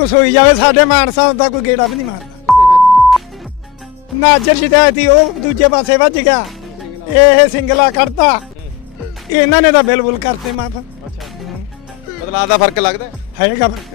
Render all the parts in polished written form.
ਕੁਛ ਹੋਈ ਜਾਵੇ ਸਾਡੇ ਮਾਨਸਾ ਦਾ ਕੋਈ ਗੇੜਾ ਵੀ ਨਹੀਂ ਮਾਰਦਾ। ਨਾਜਰ ਸ਼ਿਕਾਇਤੀ ਉਹ ਦੂਜੇ ਪਾਸੇ ਵੱਜ ਗਿਆ, ਇਹ ਸਿੰਗਲਾ ਕੱਢਤਾ, ਇਹਨਾਂ ਨੇ ਤਾਂ ਬਿਲਕੁਲ ਕਰਤੇ ਮਾਫ। ਬਦਲਾਅ ਦਾ ਫਰਕ ਲੱਗਦਾ ਹੈਗਾ ਫਰਕ।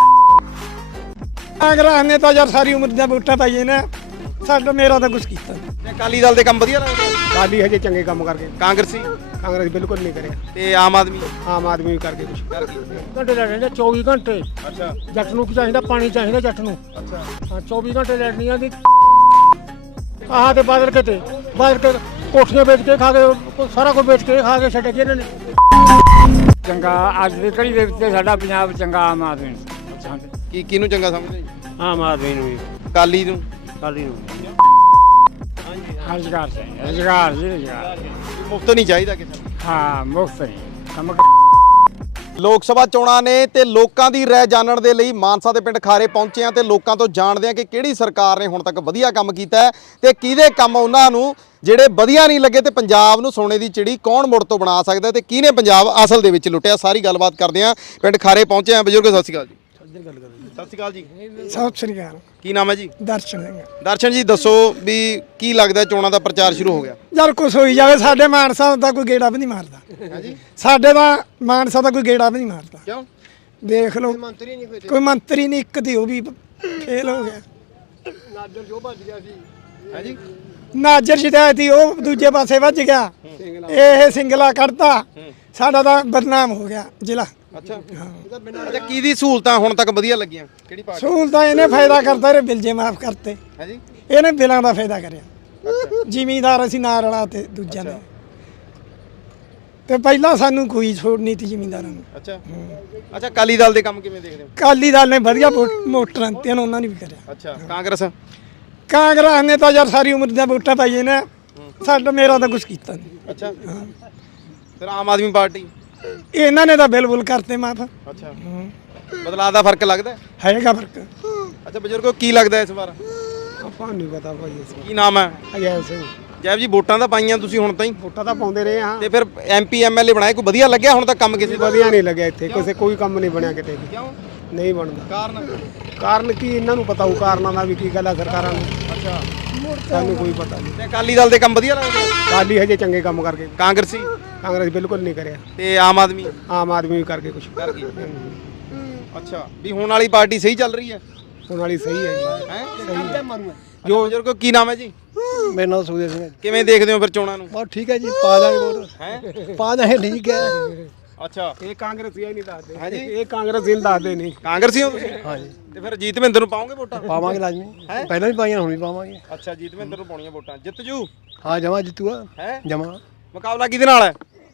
ਕਾਂਗਰਸ ਨੇ ਤਾਂ ਯਾਰ ਸਾਰੀ ਉਮਰ ਦੀਆਂ ਵੋਟਾਂ ਪਾਈਏ ਨੇ, ਸਾਡਾ ਮੇਰਾ ਤਾਂ ਕੁਛ ਕੀਤਾ ਨਹੀਂ। ਅਕਾਲੀ ਦਲ ਦੇ ਕੰਮ ਵਧੀਆ ਲੱਗਦੇ? ਅਕਾਲੀ ਹਜੇ ਚੰਗੇ ਕੰਮ ਕਰਕੇ, ਕਾਂਗਰਸੀ ਕਾਂਗਰਸ ਬਿਲਕੁਲ ਨਹੀਂ ਕਰਿਆ। ਤੇ ਆਮ ਆਦਮੀ ਵੀ ਕਰਕੇ ਕੁਛ ਘੰਟੇ ਲੈਣੇ 24 ਘੰਟੇ। ਅੱਛਾ ਜੱਟ ਨੂੰ ਕੀ ਚਾਹੀਦਾ? ਪਾਣੀ ਚਾਹੀਦਾ ਜੱਟ ਨੂੰ। ਅੱਛਾ ਹਾਂ 24 ਘੰਟੇ ਲੈਣੀਆਂ ਦੀ ਆਹ ਤੇ ਬਾਦਲ ਕੇ ਕੋਠੀਆਂ ਵੇਚ ਕੇ ਖਾ ਗਏ, ਸਾਰਾ ਕੁਝ ਵੇਚ ਕੇ ਖਾ ਕੇ ਛੱਡ ਕੇ ਇਹਨਾਂ ਨੇ। ਚੰਗਾ ਅੱਜ ਦੀ ਘੜੀ ਦੇ ਵਿੱਚ ਸਾਡਾ ਪੰਜਾਬ ਚੰਗਾ ਆਮ ਆਦਮੀ ਨੂੰ। ਕਿਹਨੂੰ ਚੰਗਾ ਸਮਝਦੇ ਜੀ? ਆਮ ਆਦਮੀ ਨੂੰ ਵੀ, ਅਕਾਲੀ ਨੂੰ? ਕਾਲੀ ਨੂੰ। ਰੁਜ਼ਗਾਰ ਚਾਹੀਦਾ, ਰੁਜ਼ਗਾਰ ਜੀ ਰੁਜ਼ਗਾਰ। ਮੁਫਤ ਨਹੀਂ ਚਾਹੀਦਾ ਕਿਸੇ ਨੂੰ। ਹਾਂ ਮੁਫਤ ਨਹੀਂ ਕੰਮ। ਲੋਕ ਸਭਾ ਚੋਣਾਂ ਨੇ ਤੇ ਲੋਕਾਂ ਦੀ ਰਾਏ ਜਾਣਨ ਦੇ ਲਈ ਮਾਨਸਾ ਦੇ ਪਿੰਡ ਖਾਰੇ ਪਹੁੰਚੇ ਆ ਤੇ ਲੋਕਾਂ ਤੋਂ ਜਾਣਦੇ ਆ ਕਿ ਕਿਹੜੀ ਸਰਕਾਰ ਨੇ ਹੁਣ ਤੱਕ ਵਧੀਆ ਕੰਮ ਕੀਤਾ ਹੈ ਤੇ ਕਿਹਦੇ ਕੰਮ ਉਹਨਾਂ ਨੂੰ ਜਿਹੜੇ ਵਧੀਆ ਨਹੀਂ ਲੱਗੇ ਤੇ ਪੰਜਾਬ ਨੂੰ ਸੋਨੇ ਦੀ ਚਿੜੀ ਕੌਣ ਮੁੜ ਤੋਂ ਬਣਾ ਸਕਦਾ ਤੇ ਕਿਹਨੇ ਪੰਜਾਬ ਅਸਲ ਦੇ ਵਿੱਚ ਲੁੱਟਿਆ। ਸਾਰੀ ਗੱਲਬਾਤ ਕਰਦੇ ਆ। ਪਿੰਡ ਖਾਰੇ ਪਹੁੰਚੇ ਆ। ਬਜ਼ੁਰਗ ਸਤਿ ਸ਼੍ਰੀ ਅਕਾਲ ਜੀ। ਸਤਿ ਸ਼੍ਰੀ ਅਕਾਲ ਜੀ। ਸਤਿ ਸ੍ਰੀ ਅਕਾਲ। ਕੀ ਨਾਮ ਹੈ ਜੀ? ਦਰਸ਼ਨ ਸਿੰਘ। ਦਰਸ਼ਨ ਜੀ ਦੱਸੋ ਵੀ ਕੀ ਲੱਗਦਾ ਚੋਣਾਂ ਦਾ ਪ੍ਰਚਾਰ ਸ਼ੁਰੂ ਹੋ ਗਿਆ? ਯਾਰ ਕੁਛ ਹੋਈ ਜਾਵੇ ਸਾਡੇ ਮਾਨਸਾ ਦਾ ਕੋਈ ਗੇੜਾ ਵੀ ਨਹੀਂ ਮਾਰਦਾ। ਹਾਂਜੀ ਸਾਡੇ ਦਾ ਮਾਨਸਾ ਦਾ ਕੋਈ ਗੇੜਾ ਵੀ ਨਹੀਂ ਮਾਰਦਾ। ਕਿਉਂ? ਦੇਖ ਲਓ ਕੋਈ ਮੰਤਰੀ ਨਹੀਂ, ਇੱਕ ਦੀ ਉਹ ਵੀ ਫੇਲ ਹੋ ਗਿਆ। ਹਾਂਜੀ ਨਾਜਰ ਸ਼ਿਕਾਇਤੀ ਉਹ ਦੂਜੇ ਪਾਸੇ ਵੱਜ ਗਿਆ, ਇਹ ਸਿੰਗਲਾ ਕੱਢਤਾ, ਸਾਡਾ ਤਾਂ ਬਦਨਾਮ ਹੋ ਗਿਆ ਜ਼ਿਲ੍ਹਾ। ਅੱਛਾ ਅੱਛਾ ਕਿਹਦੀ ਸਹੂਲਤਾਂ ਹੁਣ ਤੱਕ ਵਧੀਆ ਲੱਗੀਆਂ? ਕਿਹੜੀ ਪਾਰਟੀ? ਸਹੂਲਤਾਂ ਇਹਨੇ ਫਾਇਦਾ ਕਰਤਾ, ਇਹਨੇ ਬਿੱਲ ਜੇ ਮਾਫ ਕਰਤੇ, ਹਾਂਜੀ ਇਹਨੇ ਬਿੱਲਾਂ ਦਾ ਫਾਇਦਾ ਕਰਿਆ। ਜ਼ਿਮੀਂਦਾਰ ਅਸੀਂ ਨਾਲ ਰਲਾ ਤੇ ਦੂਜਿਆਂ ਨੇ, ਤੇ ਪਹਿਲਾਂ ਸਾਨੂੰ ਕੋਈ ਛੋੜ ਨਹੀਂ ਤੀ ਜ਼ਿਮੀਂਦਾਰਾਂ ਨੂੰ। ਅੱਛਾ ਅੱਛਾ ਅਕਾਲੀ ਦਲ ਦੇ ਕੰਮ ਕਿਵੇਂ ਦੇਖਦੇ ਹੋ? ਅਕਾਲੀ ਦਲ ਨੇ ਵਧੀਆ ਮੋਟਰਾਂ ਦਿੱਤੀਆਂ ਨੇ, ਉਹਨਾਂ ਨੇ ਵੀ ਕਰਿਆ। ਅੱਛਾ ਕਾਂਗਰਸ? ਕਾਂਗਰਸ ਨੇ ਤਾਂ ਯਾਰ ਸਾਰੀ ਉਮਰ ਦੀਆਂ ਵੋਟਾਂ ਪਾਈਏ ਨੇ, ਸਾਡਾ ਮੇਰਾ ਤਾਂ ਕੁਛ ਕੀਤਾ ਨਹੀਂ। ਅੱਛਾ ਫਿਰ ਆਮ ਆਦਮੀ ਪਾਰਟੀ? ਇਹਨਾਂ ਨੇ ਤਾਂ ਬਿਲਕੁਲ ਕਰਤੇ ਮਾਫ। ਅੱਛਾ ਬਦਲਾਅ ਦਾ ਫਰਕ ਲੱਗਦਾ ਹੈਗਾ ਫਰਕ। ਅੱਛਾ ਬਜ਼ੁਰਗੋ ਕੀ ਲੱਗਦਾ ਇਸ ਵਾਰ? ਆਪਾਂ ਨਹੀਂ ਪਤਾ ਭਾਈ ਇਸ ਕੀ ਨਾਮ ਹੈ? ਅਜੈ ਸਿੰਘ। ਜੈਬ ਜੀ ਵੋਟਾਂ ਤਾਂ ਪਾਈਆਂ ਤੁਸੀਂ ਹੁਣ ਤਾਈਂ, ਵੋਟਾਂ ਤਾਂ ਪਾਉਂਦੇ ਰਹੇ ਹਾਂ। ਤੇ ਫਿਰ ਐਮਪੀ ਐਮਐਲਏ ਬਣਾਏ, ਕੋਈ ਵਧੀਆ ਲੱਗਿਆ ਹੁਣ ਤੱਕ ਕੰਮ ਕਿਸੇ ਦਾ? ਵਧੀਆ ਨਹੀਂ ਲੱਗਿਆ ਇੱਥੇ, ਕੋਈ ਕੰਮ ਨਹੀਂ ਬਣਿਆ ਕਿਤੇ ਵੀ। ਕਿਉਂ? ਨਹੀਂ ਬਣਦਾ। ਕਾਰਨ ਕੀ ਇਹਨਾਂ ਨੂੰ ਪਤਾ ਹੋਊ ਕਾਰਨਾਂ ਦਾ ਵੀ, ਕੀ ਗੱਲ ਆ ਸਰਕਾਰਾਂ ਨੂੰ। ਅੱਛਾ ਸਾਨੂੰ ਕੋਈ ਪਤਾ ਨਹੀਂ। ਤੇ ਅਕਾਲੀ ਦਲ ਦੇ ਕੰਮ ਵਧੀਆ ਲੱਗਦੇ? ਅਕਾਲੀ ਹਜੇ ਚੰਗੇ ਕੰਮ ਕਰਕੇ, ਕਾਂਗਰਸੀ? ਕਾਂਗਰਸ ਬਿਲਕੁਲ ਨਹੀਂ ਕਰਿਆ। ਤੇ ਆਮ ਆਦਮੀ? ਵੀ ਕਰਕੇ ਕੁਛ ਕਰ ਗਈ। ਅੱਛਾ ਵੀ ਹੁਣ ਵਾਲੀ ਪਾਰਟੀ ਸਹੀ ਚੱਲ ਰਹੀ ਹੈ? ਹੁਣ ਵਾਲੀ ਸਹੀ ਹੈ ਜੀ। ਹੈ ਸਹੀ ਜੋ ਬਜ਼ੁਰਗੋ ਕੀ ਨਾਮ ਹੈ ਜੀ? ਮੇਰਾ ਨਾਮ ਸੁਖਦੇਵ ਸਿੰਘ ਹੈ। ਕਿਵੇਂ ਦੇਖਦੇ ਹੋ ਫਿਰ ਚੋਣਾਂ ਨੂੰ? ਬਹੁਤ ਠੀਕ ਹੈ ਜੀ, ਪਾ ਦਾਂਗੇ ਵੋਟ। ਹੈ ਪਾ ਦਾਂਗੇ, ਠੀਕ ਹੈ। ਅੱਛਾ ਇਹ ਕਾਂਗਰਸੀ ਨਹੀਂ ਦੱਸਦੇ। ਹਾਂਜੀ ਇਹ ਕਾਂਗਰਸੀ ਨਹੀਂ ਦੱਸਦੇ ਨਹੀਂ। ਕਾਂਗਰਸੀ ਹੋ ਤੁਸੀਂ? ਹਾਂਜੀ ਤੇ ਫਿਰ ਜੀਤ ਮਹਿੰਦਰ ਨੂੰ ਪਾਓਗੇ ਵੋਟਾਂ? ਪਾਵਾਂਗੇ ਲਾਜ਼ਮੀ, ਪਹਿਲਾਂ ਵੀ ਪਾਈਆਂ, ਹੁਣ ਵੀ ਪਾਵਾਂਗੇ। ਅੱਛਾ ਜੀਤ ਮਹਿੰਦਰ ਨੂੰ ਪਾਉਣੀਆਂ ਵੋਟਾਂ, ਜਿੱਤ ਜੂ? ਹਾਂ ਜਮਾ ਜਿੱਤੂਗਾ, ਹੈ ਜਮਾ। ਮੁਕਾਬਲਾ ਕਿਹਦੇ ਨਾਲ ਹੈ?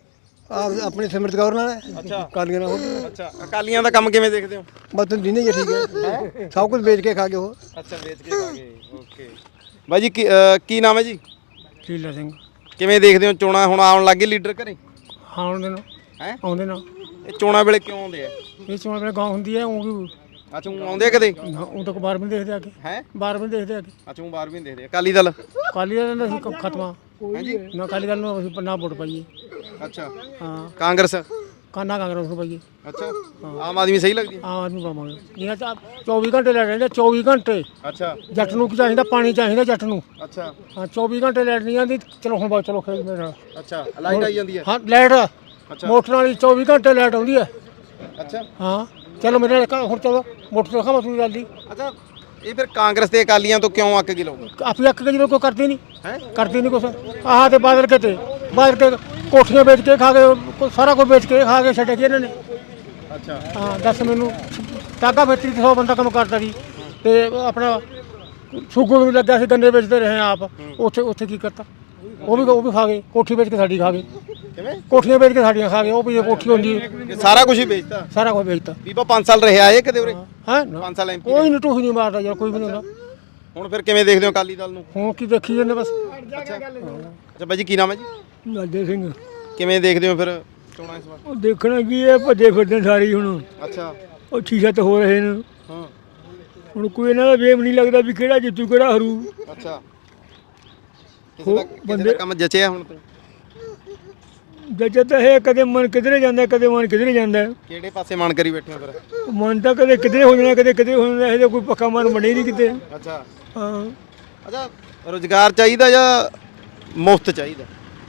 ਆਪਣੇ ਸਿਮਰਤ ਕੌਰ ਨਾਲ ਹੈ। ਅੱਛਾ ਕਾਲੀਆਂ ਨਾਲ। ਅੱਛਾ ਅਕਾਲੀਆਂ ਦਾ ਕੰਮ ਕਿਵੇਂ ਦੇਖਦੇ ਹੋ? ਬਸ ਤੁਹਾਨੂੰ ਦਿਨੇ ਠੀਕ ਹੈ, ਸਭ ਕੁਝ ਵੇਚ ਕੇ ਖਾ ਗਏ ਉਹ। ਅੱਛਾ ਵੇਚ ਕੇ ਖਾ ਗਏ। ਓਕੇ ਬਾਈ ਜੀ ਕੀ ਨਾਮ ਹੈ ਜੀ? ਢੀਲਾ ਸਿੰਘ। ਕਿਵੇਂ ਦੇਖਦੇ ਹੋ ਚੋਣਾਂ ਹੁਣ ਆਉਣ ਲੱਗੇ ਲੀਡਰ ਘਰੇ? ਹਾਂ ਆਉਂਦੇ ਨਾ, ਹੈ ਆਉਂਦੇ ਨਾ। ਇਹ ਚੋਣਾਂ ਵੇਲੇ ਕਿਉਂ ਆਉਂਦੇ ਆ? ਇਹ ਚੋਣ ਵੇਲੇ ਗਾਉਂ ਹੁੰਦੀ ਹੈ, ਉਹ ਵੀ ਅੱਛਾ ਊਂ ਆਉਂਦੇ ਆ ਕਦੇ? ਉਹ ਤੱਕ 12 ਵੀ ਦੇਖਦੇ ਆ ਕੇ, ਹੈ 12 ਵੀ ਦੇਖਦੇ ਆ ਕੇ। ਅੱਛਾ ਊਂ 12ਵੀਂ ਦੇਖਦੇ ਆ। ਅਕਾਲੀ ਦਲ? ਅਕਾਲੀ ਦਲ ਦਾ ਅਸੀਂ ਖਤਮਾ ਹਾਂਜੀ ਨਾ, ਅਕਾਲੀ ਦਲ ਨੂੰ ਅਸੀਂ ਨਾ ਵੋਟ ਪਾਈਏ। ਅੱਛਾ ਹਾਂ ਕਾਂਗਰਸ? ਕਾਨਾ ਕਾਂਗਰਸ ਨੂੰ ਪਾਈਏ। ਅੱਛਾ ਆਮ ਆਦਮੀ ਸਹੀ ਲੱਗਦੀ ਹੈ? ਆਮ ਆਦਮੀ ਪਾਵਾਂਗੇ। ਜਿਹਨਾਂ 24 ਘੰਟੇ ਲੈਣੇ 24 ਘੰਟੇ। ਅੱਛਾ ਜੱਟ ਨੂੰ ਕੀ ਚਾਹੀਦਾ? ਪਾਣੀ ਚਾਹੀਦਾ ਜੱਟ ਨੂੰ। ਅੱਛਾ ਹਾਂ 24 ਘੰਟੇ ਲੈਣੀਆਂ ਦੀ। ਚਲੋ ਹੁਣ ਬਾਅਦ ਚਲੋ ਖੇਡ ਮੇਰੇ ਨਾਲ। ਅੱਛਾ ਲਾਈਟ ਆਈ ਜਾਂਦੀ ਹੈ? ਹਾਂ ਲਾਈਟ ਅੱਛਾ ਮੋਟਰ ਵਾਲੀ 24 ਘੰਟੇ ਲਾਈਟ ਆਉਂਦੀ ਹੈ। ਅੱਛਾ ਹਾਂ ਚਲੋ ਮੇਰੇ ਨਾਲ ਹੁਣ ਚਲੋ ਮੋਟਰ ਦਿਖਾ ਮਤਲਬ ਜਲਦੀ। ਅੱਛਾ ਇਹ ਫਿਰ ਕਾਂਗਰਸ ਤੇ ਅਕਾਲੀਆਂ ਤੋਂ ਕਿਉਂ ਅੱਕ ਗਏ ਲੋਕ? ਆਪੀ ਅੱਕ ਕੇ ਜਦੋਂ ਕੋਈ ਕਰਦੀ ਨਹੀਂ, ਹੈ ਕਰਦੀ ਨਹੀਂ ਕੁਛ। ਆਹ ਤੇ ਬਾਦਲ ਕੇ ਕੋਠੀਆਂ ਵੇਚ ਕੇ ਖਾ ਗਏ, ਸਾਰਾ ਕੁਝ ਵੇਚ ਕੇ ਖਾ ਕੇ ਛੱਡ ਕੇ ਇਹਨਾਂ ਨੇ। ਅੱਛਾ ਹਾਂ ਦੱਸ ਮੈਨੂੰ, ਟਾਗਾ ਫੈਕਟਰੀ 100 ਬੰਦਾ ਕੰਮ ਕਰਦਾ ਸੀ, ਤੇ ਆਪਣਾ ਸ਼ੂਗਰ ਵੀ ਲੱਗਾ ਸੀ, ਗੰਨੇ ਵੇਚਦੇ ਰਹੇ ਆਪ। ਉੱਥੇ ਕੀ ਕਰਤਾ? ਉਹ ਵੀ ਖਾ ਗਏ, ਕੋਠੀ ਵੇਚ ਕੇ ਸਾਡੀ ਖਾ ਗਏ। ਕਿਵੇਂ? ਕੋਠੀਆਂ ਵੇਚ ਕੇ ਸਾਡੀਆਂ ਖਾ ਗਏ। ਉਹ ਵੀ ਕੋਠੀ ਹੁੰਦੀ, ਇਹ ਸਾਰਾ ਕੁਝ ਹੀ ਵੇਚਤਾ? ਸਾਰਾ ਕੁਝ ਵੇਚਤਾ। ਬੀਬਾ 5 ਸਾਲ ਰਿਹਾ ਆਏ ਕਦੇ ਉਰੇ? ਹੈ 5 ਸਾਲ ਐਮਪੀ? ਕੋਈ ਨਹੀਂ ਟੂਹੀ ਨਹੀਂ ਮਾਰਦਾ ਯਾਰ, ਕੋਈ ਵੀ ਨਹੀਂ ਹੁੰਦਾ। ਹੁਣ ਫਿਰ ਕਿਵੇਂ ਦੇਖਦੇ ਹੋ ਅਕਾਲੀ ਦਲ ਨੂੰ? ਹੁਣ ਕੀ ਦੇਖੀ ਜਾਂਦੇ ਬਸ। ਅੱਛਾ ਬਾਈ ਜੀ ਕੀ ਨਾਮ ਹੈ ਜੀ? ਲਾਡੇ ਸਿੰਘ। ਕਿਵੇਂ ਦੇਖਦੇ ਹੋ ਫਿਰ ਚੋਣਾਂ ਇਸ ਵਾਰ? ਉਹ ਦੇਖਣਾ ਕੀ ਹੈ, ਭੱਜੇ ਫਿਰਦੇ ਸਾਰੇ ਹੁਣ। ਅੱਛਾ ਉਹ ਛੀਛਾ ਤੇ ਹੋ ਰਹੇ ਨੇ। ਹਾਂ ਹੁਣ ਕੋਈ ਇਹਨਾਂ ਦਾ ਵੇਮ ਨਹੀਂ ਲੱਗਦਾ ਵੀ ਕਿਹੜਾ ਜਿੱਤੂ ਕਿਹੜਾ हरू। ਅੱਛਾ ਕਿਸੇ ਦਾ ਕੰਮ ਜਚਿਆ ਹੁਣ ਤੇ? ਜੱਜ ਤਾਂ ਇਹ ਕਦੇ ਮਨ ਕਿਧਰੇ ਜਾਂਦਾ ਕਦੇ ਮਨ ਕਿਧਰੇ ਜਾਂਦਾ ਕਿਹੜੇ ਪਾਸੇ ਮਨ ਕਰੀ ਬੈਠੇ ਹੋ ਫਿਰ? ਮਨ ਤਾਂ ਕਦੇ ਕਿਧਰੇ ਹੋ ਜਾਣਾ ਕਦੇ ਕਿਧਰੇ ਹੋ ਜਾਣਾ, ਇਹਦਾ ਕੋਈ ਪੱਕਾ ਮਨ ਬਣੇ ਨਹੀਂ ਕਿਤੇ। ਅੱਛਾ ਹਾਂ ਅੱਛਾ, ਰੁਜ਼ਗਾਰ ਚਾਹੀਦਾ ਜਾਂ ਮੁਫਤ ਚਾਹੀਦਾ?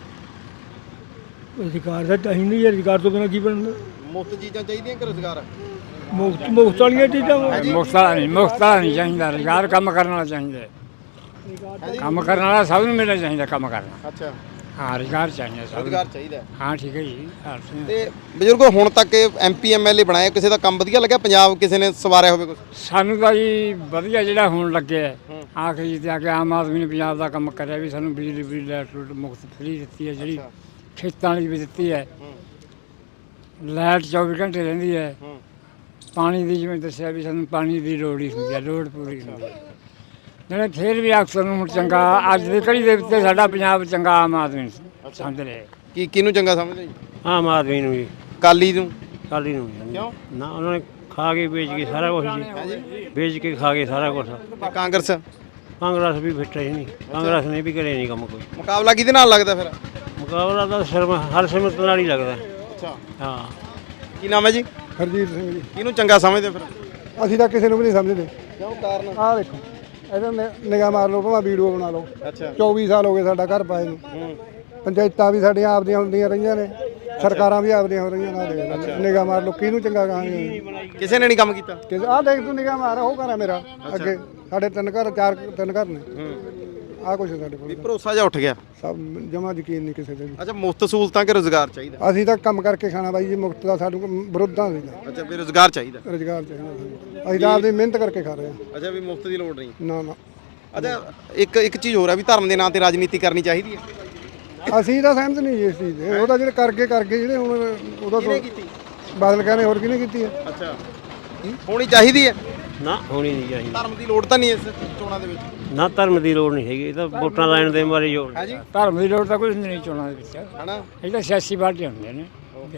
ਰੁਜ਼ਗਾਰ ਤਾਂ ਚਾਹੀਦਾ ਹੀ ਹੈ, ਰੁਜ਼ਗਾਰ ਤੋਂ ਬਿਨਾਂ ਕੀ ਬਣਦਾ। ਮੁਫਤ ਚੀਜ਼ਾਂ ਚਾਹੀਦੀਆਂ ਕਿ ਰੁਜ਼ਗਾਰ? ਮੁਫਤ ਵਾਲੀਆਂ ਚੀਜ਼ਾਂ ਮੁਫਤ ਨਹੀਂ ਚਾਹੀਦਾ, ਰੁਜ਼ਗਾਰ ਕੰਮ ਕਰਨ ਵਾਲਾ ਚਾਹੀਦਾ ਹੈ। ਕੰਮ ਕਰਨ ਵਾਲਾ ਸਭ ਨੂੰ ਮਿਲਣਾ ਚਾਹੀਦਾ ਕੰਮ ਕਰਨਾ। ਅੱਛਾ, ਹਾਂ ਰੁਜ਼ਗਾਰ ਚਾਹੀਦਾ ਸਭ ਨੂੰ। ਰੁਜ਼ਗਾਰ ਚਾਹੀਦਾ। ਹਾਂ ਠੀਕ ਹੈ ਜੀ। ਤੇ ਬਜ਼ੁਰਗੋ ਹੁਣ ਤੱਕ ਐਮਪੀ ਐਮਐਲਏ ਬਣਾਏ, ਕਿਸੇ ਦਾ ਕੰਮ ਵਧੀਆ ਲੱਗਿਆ? ਪੰਜਾਬ ਕਿਸੇ ਨੇ ਸਵਾਰਿਆ ਹੋਵੇ ਕੁਝ? ਸਾਨੂੰ ਤਾਂ ਜੀ ਵਧੀਆ ਜਿਹੜਾ ਹੋਣ ਲੱਗਿਆ ਆਖਰੀ ਤੇ ਆ ਕੇ ਆਮ ਆਦਮੀ ਨੇ ਪੰਜਾਬ ਦਾ ਕੰਮ ਕਰਿਆ ਵੀ ਸਾਨੂੰ ਬਿਜਲੀ ਵੀ ਲਾਈਟ ਮੁਫਤ ਫਰੀ ਦਿੱਤੀ ਹੈ, ਜਿਹੜੀ ਖੇਤਾਂ ਵਾਲੀ ਵੀ ਦਿੱਤੀ ਹੈ। ਲਾਈਟ 24 ਘੰਟੇ ਰਹਿੰਦੀ ਹੈ। ਪਾਣੀ ਦੀ ਜਿਵੇਂ ਦੱਸਿਆ ਵੀ ਸਾਨੂੰ ਪਾਣੀ ਦੀ ਲੋੜ ਹੀ ਹੁੰਦੀ ਹੈ, ਲੋੜ ਪੂਰੀ ਹੁੰਦੀ ਹੈ। ਜਿਹੜੇ ਫਿਰ ਵੀ ਅਕਸਰ ਨੂੰ ਹੁਣ ਚੰਗਾ ਅੱਜ ਦੀ ਘੜੀ ਦੇ ਵਿੱਚ ਸਾਡਾ ਪੰਜਾਬ ਚੰਗਾ ਆਮ ਆਦਮੀ ਸਮਝ ਰਿਹਾ। ਕੀ ਕਿਹਨੂੰ ਚੰਗਾ ਸਮਝਦੇ ਜੀ? ਆਮ ਆਦਮੀ ਨੂੰ ਜੀ, ਕਾਲੀ ਨੂੰ? ਕਾਲੀ ਨੂੰ ਕਿਉਂ? ਨਾ ਉਹਨਾਂ ਨੇ ਖਾ ਕੇ ਵੇਚ ਕੇ ਸਾਰਾ ਕੁਝ ਜੀ, ਵੇਚ ਕੇ ਖਾ ਕੇ ਸਾਰਾ ਕੁਝ। ਤੇ ਕਾਂਗਰਸ? ਕਾਂਗਰਸ ਵੀ ਫਿੱਟ ਹੀ ਨਹੀਂ, ਕਾਂਗਰਸ ਨੇ ਵੀ ਕਰੇ ਨਹੀਂ ਕੰਮ ਕੋਈ। ਮੁਕਾਬਲਾ ਕਿਹਦੇ ਨਾਲ ਲੱਗਦਾ ਫਿਰ? ਮੁਕਾਬਲਾ ਤਾਂ ਹਰ ਸਿਮਰਤ ਨਾਲ ਹੀ ਲੱਗਦਾ। ਅੱਛਾ, ਹਾਂ ਕੀ ਨਾਮ ਹੈ ਜੀ? ਹਰਜੀਤ ਸਿੰਘ ਜੀ। ਕਿਹਨੂੰ ਚੰਗਾ ਸਮਝਦੇ ਫਿਰ? ਅਸੀਂ ਤਾਂ ਕਿਸੇ ਨੂੰ ਵੀ ਨਹੀਂ ਸਮਝਦੇ। ਕਿਉਂ, ਕਾਰਨ? ਆਹ ਦੇਖੋ ਇਹਦਾ ਨਿਗਾਹ ਮਾਰ ਲਓ, ਭਾਵੇਂ ਵੀਡੀਓ ਬਣਾ ਲਓ। ਅੱਛਾ 24 ਸਾਲ ਹੋ ਗਏ ਸਾਡਾ ਘਰ ਪਾਏ ਨੂੰ। ਪੰਚਾਇਤਾਂ ਵੀ ਸਾਡੀਆਂ ਆਪਦੀਆਂ ਹੁੰਦੀਆਂ ਰਹੀਆਂ ਨੇ, ਸਰਕਾਰਾਂ ਵੀ ਆਪਦੀਆਂ ਹੋ ਰਹੀਆਂ ਨੇ। ਨਿਗਾਹ ਮਾਰ ਲਓ, ਕਿਹਨੂੰ ਚੰਗਾ ਕਹਾਂਗੇ? ਕਿਸੇ ਨੇ ਨਹੀਂ ਕੰਮ ਕੀਤਾ? ਆਹ ਦੇਖ ਤੂੰ ਨਿਗਾਹ ਮਾਰ, ਉਹ ਘਰ ਆ ਮੇਰਾ ਅੱਗੇ, ਸਾਡੇ ਤਿੰਨ ਘਰ ਨੇ। ਆਹ ਕੁਛ ਸਾਡੇ ਵੀ ਕੋਲ ਭਰੋਸਾ ਜਾ ਉੱਠ ਗਿਆ। ਸਭ ਜਮਾ ਯਕੀਨ ਨਹੀਂ ਕਿਸੇ ਤੇ ਵੀ। ਅੱਛਾ, ਮੁਫਤ ਸਹੂਲਤਾਂ ਕਿ ਰੁਜ਼ਗਾਰ ਚਾਹੀਦਾ? ਅਸੀਂ ਤਾਂ ਕੰਮ ਕਰਕੇ ਖਾਣਾ ਬਾਈ ਜੀ, ਮੁਕਤ ਦਾ ਸਾਨੂੰ ਵਿਰੋਧਾਂ ਸੀਗਾ। ਅੱਛਾ, ਵੀ ਰੁਜ਼ਗਾਰ ਚਾਹੀਦਾ। ਰੁਜ਼ਗਾਰ ਚਾਹੀਦਾ ਸਾਨੂੰ। ਅਸੀਂ ਤਾਂ ਆਪਦੀ ਮਿਹਨਤ ਕਰਕੇ ਖਾ ਰਹੇ ਹਾਂ। ਅੱਛਾ, ਵੀ ਮੁਫਤ ਦੀ ਲੋੜ ਨਹੀਂ। ਨਾ ਨਾ ਅੱਛਾ, ਇੱਕ ਚੀਜ਼ ਹੋਰ ਹੈ ਵੀ ਧਰਮ ਦੇ ਨਾਂ ਤੇ ਰਾਜਨੀਤੀ ਕਰਨੀ ਚਾਹੀਦੀ ਹੈ? ਅਸੀਂ ਤਾਂ ਸਹਿਮਤ ਨਹੀਂ ਜੀ ਇਸ ਚੀਜ਼ ਦੇ। ਉਹ ਤਾਂ ਜਿਹੜੇ ਕਰਕੇ ਜਿਹੜੇ ਹੁਣ ਉਹਦਾ ਕਿਹਨੇ ਕੀਤੀ? ਬਾਦਲ ਕਹਿੰਦੇ, ਹੋਰ ਕਿਹਨੇ ਕੀਤੀ ਹੈ? ਅੱਛਾ, ਹੋਣੀ ਚਾਹੀਦੀ ਹੈ। ਨਾ ਹੋਣੀ ਨਹੀਂ ਚਾਹੀਦੀ। ਧਰਮ ਦੀ ਲੋੜ ਤਾਂ ਨਹੀਂ ਇਸ ਚੋਣਾਂ ਦੇ ਵਿੱਚ? ਨਾ ਧਰਮ ਦੀ ਲੋੜ ਨਹੀਂ ਹੈਗੀ, ਇਹ ਤਾਂ ਵੋਟਾਂ ਲੈਣ ਦੇ ਮਾਰੇ ਜੋੜ। ਹੈ ਜੀ, ਧਰਮ ਦੀ ਲੋੜ ਤਾਂ ਕੋਈ ਨਹੀਂ ਚੋਣਾਂ ਦੇ ਵਿੱਚ। ਹਨਾ? ਇਹ ਤਾਂ ਸਿਆਸੀ ਪਾਰਟੀਆਂ ਹੁੰਦੀਆਂ ਨੇ।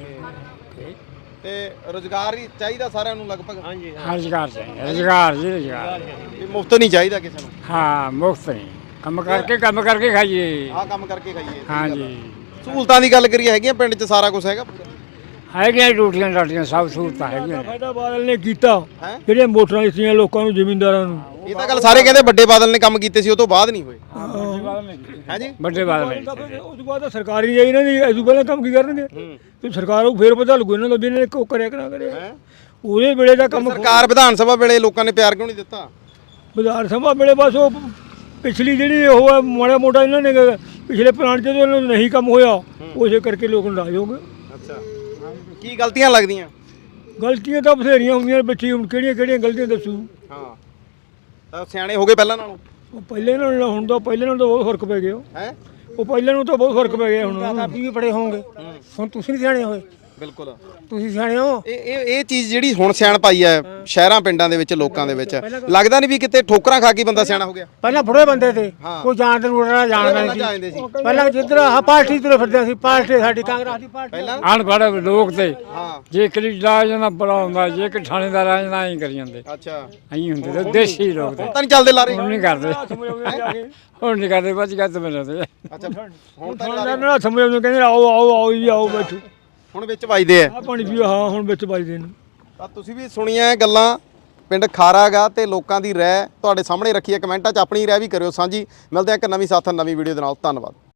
ਤੇ ਰੁਜ਼ਗਾਰ ਹੀ ਚਾਹੀਦਾ ਸਾਰਿਆਂ ਨੂੰ ਲਗਭਗ? ਹਾਂਜੀ ਹਾਂ ਰੁਜ਼ਗਾਰ ਚਾਹੀਦਾ, ਰੁਜ਼ਗਾਰ ਜੀ ਰੁਜ਼ਗਾਰ। ਵੀ ਮੁਫਤ ਨਹੀਂ ਚਾਹੀਦਾ ਕਿਸੇ ਨੂੰ? ਹਾਂ ਮੁਫਤ ਨਹੀਂ, ਕੰਮ ਕਰਕੇ ਖਾਈਏ। ਆਹ ਕੰਮ ਕਰਕੇ ਖਾਈਏ। ਹਾਂ ਜੀ, ਸਹੂਲਤਾਂ ਦੀ ਗੱਲ ਕਰੀਏ, ਹੈਗੀਆਂ ਪਿੰਡ 'ਚ ਸਾਰਾ ਕੁਝ ਹੈਗਾ ਪੂਰਾ? ਹੈਗੀਆਂ ਡਿਊਟੀਆਂ ਡਾਟੀਆਂ ਸਭ ਸਹੂਲਤਾਂ ਹੈਗੀਆਂ ਨੇ। ਫਾਇਦਾ ਬਾਦਲ ਨੇ ਕੀਤਾ, ਹੈਂ? ਜਿਹੜੀਆਂ ਮੋਟਰਾਂ ਦਿੱਤੀਆਂ ਲੋਕਾਂ ਨੂੰ, ਜ਼ਿਮੀਂਦਾਰਾਂ ਨੂੰ। ਇਹ ਤਾਂ ਗੱਲ ਸਾਰੇ ਕਹਿੰਦੇ ਵੱਡੇ ਬਾਦਲ ਨੇ ਕੰਮ ਕੀਤੇ ਸੀ, ਉਹ ਤੋਂ ਬਾਅਦ ਨਹੀਂ ਹੋਏ। ਹੈ ਜੀ, ਵੱਡੇ ਬਾਦਲ ਨੇ ਉਸ ਤੋਂ ਬਾਅਦ ਤਾਂ ਸਰਕਾਰ ਹੀ ਜਾਈ ਇਹਨਾਂ ਦੀ, ਇਸ ਤੋਂ ਪਹਿਲਾਂ ਕੰਮ ਕੀ ਕਰਨਗੇ? ਤੇ ਸਰਕਾਰ ਨੂੰ ਫੇਰ ਪਤਾ ਲੱਗੂ ਇਹਨਾਂ ਦਾ ਵੀ ਇਹਨਾਂ ਨੇ ਕਰਿਆ ਕਿ ਨਾ ਕਰਿਆ। ਉਹਦੇ ਵੇਲੇ ਦਾ ਕੰਮ ਸਰਕਾਰ ਵਿਧਾਨ ਸਭਾ ਵੇਲੇ ਲੋਕਾਂ ਨੇ ਪਿਆਰ ਕਿਉਂ ਨਹੀਂ ਦਿੱਤਾ? ਵਿਧਾਨ ਸਭਾ ਵੇਲੇ ਬਸ ਉਹ ਪਿਛਲੀ ਜਿਹੜੀ ਉਹ ਹੈ ਮਾੜਾ ਮੋਟਾ ਇਹਨਾਂ ਨੇ ਪਿਛਲੇ ਪਲਾਨ ਜਦੋਂ ਇਹਨਾਂ ਨੂੰ ਨਹੀਂ ਕੰਮ ਹੋਇਆ, ਉਸੇ ਕਰਕੇ ਲੋਕ ਨਾਰਾਜ਼ ਹੋ ਗਏ। ਅੱਛਾ, ਕੀ ਗਲਤੀਆਂ ਲੱਗਦੀਆਂ? ਗਲਤੀਆਂ ਤਾਂ ਬਥੇਰੀਆਂ ਹੁੰਦੀਆਂ ਬੱਚੀ, ਹੁਣ ਕਿਹੜੀਆਂ ਗਲਤੀਆਂ ਦੱਸੂ? ਹਾਂ, ਤਾਂ ਸਿਆਣੇ ਹੋ ਗਏ ਪਹਿਲਾਂ ਨਾਲੋਂ? ਉਹ ਪਹਿਲੇ ਨਾਲ ਹੁਣ ਤਾਂ ਪਹਿਲੇ ਨਾਲ ਤਾਂ ਬਹੁਤ ਫਰਕ ਪੈ ਗਿਆ। ਹੈ, ਉਹ ਪਹਿਲੇ ਨੂੰ ਤਾਂ ਬਹੁਤ ਫਰਕ ਪੈ ਗਿਆ। ਹੁਣ ਆਪ ਵੀ ਬੜੇ ਹੋਣਗੇ, ਹੁਣ ਤੁਸੀਂ ਨਹੀਂ ਸਿਆਣੇ ਹੋਏ। ਬਿਲਕੁਲ। ਤੁਸੀਂ ਸਿਆਣੇ ਹੋ। ਇਹ ਚੀਜ਼ ਜਿਹੜੀ ਹੁਣ ਸਿਆਣ ਪਾਈ ਹੈ ਸ਼ਹਿਰਾਂ ਪਿੰਡਾਂ ਦੇ ਵਿੱਚ ਲੋਕਾਂ ਦੇ ਵਿੱਚ, ਲੱਗਦਾ ਨਹੀਂ ਵੀ ਕਿਤੇ ਠੋਕਰਾਂ ਖਾ ਕੇ ਬੰਦਾ ਸਿਆਣਾ ਹੋ ਗਿਆ? ਪਹਿਲਾਂ ਬੁੜੇ ਬੰਦੇ ਤੇ ਕੋਈ ਜਾਣਦੇ ਰੂੜਾ ਜਾਣਦਾ ਜਾਣਦੇ ਸੀ। ਨਹੀਂ। ਪਹਿਲਾਂ ਜਿੱਧਰ ਆਹ ਪਾਰਟੀ ਤੁਰੇ ਫਿਰਦੇ ਸੀ, ਪਾਰਟੀ ਸਾਡੀ ਕਾਂਗਰਸ ਦੀ ਪਾਰਟੀ। ਪਹਿਲਾਂ ਅਨਪੜ੍ਹ ਲੋਕ ਤੇ ਹਾਂ, ਜੇ ਕਲੀ ਲਾ ਜਾਂਦਾ ਬੜਾ ਹੁੰਦਾ, ਜੇ ਕਿ ਥਾਣੇਦਾਰ ਆ ਜਾਂਦਾ ਐਂ ਕਰੀ ਜਾਂਦੇ, ਅੱਛਾ, ਐਂ ਹੁੰਦੇ ਤੇ ਦੇਸੀ ਲੋਕ ਤੇ। ਤਾਂ ਨਹੀਂ ਚੱਲਦੇ ਲਾਰੇ? ਹੁਣ ਨਹੀਂ ਕਰਦੇ, ਹੁਣ ਨਹੀਂ ਕਰਦੇ, ਬਚ ਗੱਤ ਮਿਲਦੇ। ਅੱਛਾ, ਹੁਣ ਤਾਂ ਉਹਨਾਂ ਨਾਲ ਸਮਝ ਕਹਿੰਦੇ ਆਓ ਜੀ ਆਓ ਬੈਠੋ, ਹੁਣ ਵਿੱਚ ਵੱਜਦੇ ਆ। ਆਹ ਪਾਣੀ ਪੀਓ। ਹਾਂ ਹੁਣ ਵਿੱਚ ਵੱਜਦੇ ਨੇ। ਤਾਂ ਤੁਸੀਂ ਵੀ ਸੁਣੀਆਂ ਇਹ ਗੱਲਾਂ, ਪਿੰਡ ਖਾਰਾ ਗਾ ਤੇ ਲੋਕਾਂ ਦੀ ਰਾਏ ਤੁਹਾਡੇ ਸਾਹਮਣੇ ਰੱਖੀ ਹੈ। ਕਮੈਂਟਾਂ 'ਚ ਆਪਣੀ ਰਾਏ ਵੀ ਕਰਿਓ ਸਾਂਝੀ। ਮਿਲਦੇ ਆ ਇੱਕ ਨਵੀਂ ਸਾਥ ਨਵੀਂ ਵੀਡੀਓ ਦੇ ਨਾਲ। ਧੰਨਵਾਦ।